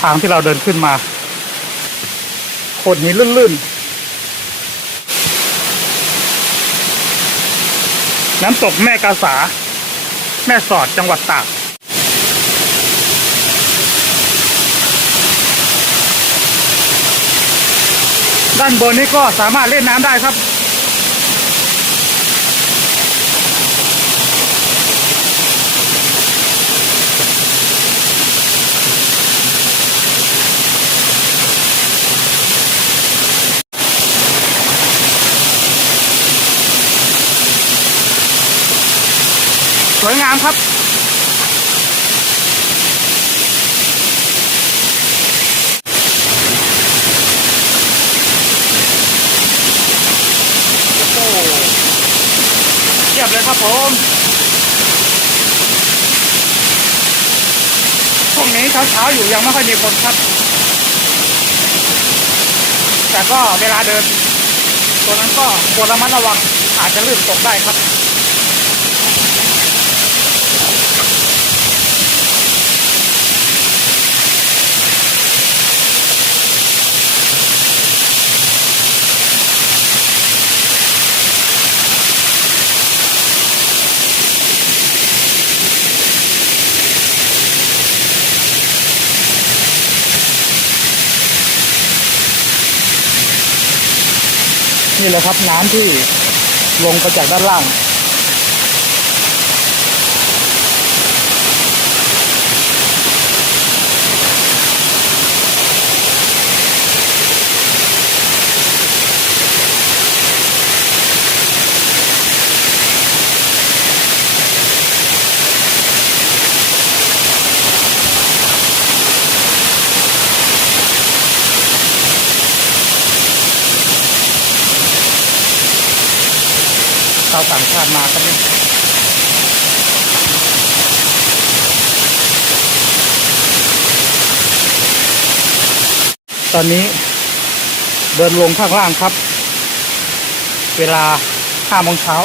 ทางที่เราเดินขึ้นมาโขดหินลื่นๆ น้ำตกแม่กาสา แม่สอดจังหวัดตากด้านบนนี้ก็สามารถเล่นน้ำได้ครับ วยงามครับ โอ้เทียบเลยครับผมช่วงนี้เช้าๆอยู่ยังไม่ค่อยมีคนครับ แต่ก็เวลาเดิน ตัวนั้นก็ควรระมัดระวังอาจจะลื่นตกได้ครับ นี่แหละครับน้ำที่ลงมาจากด้านล่างาวต่างชาติมาครับนี่ตอนนี้เดินลงข้างล่างครับ เวลาห้าโมงเช้า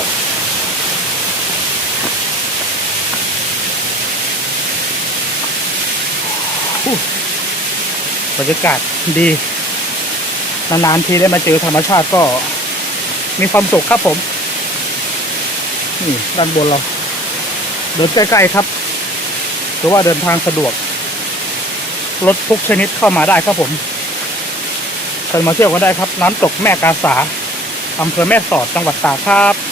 บรรยากาศดี นานๆทีได้มาเจอธรรมชาติก็มีความสุขครับผม นี่ด้านบนเรา เดินใกล้ๆครับหรือว่าเดินทางสะดวก รถทุกชนิดเข้ามาได้ครับผมเชิญมาเที่ยวกันได้ครับ น้ำตกแม่กาสาอำเภอแม่สอดจังหวัดตากครับ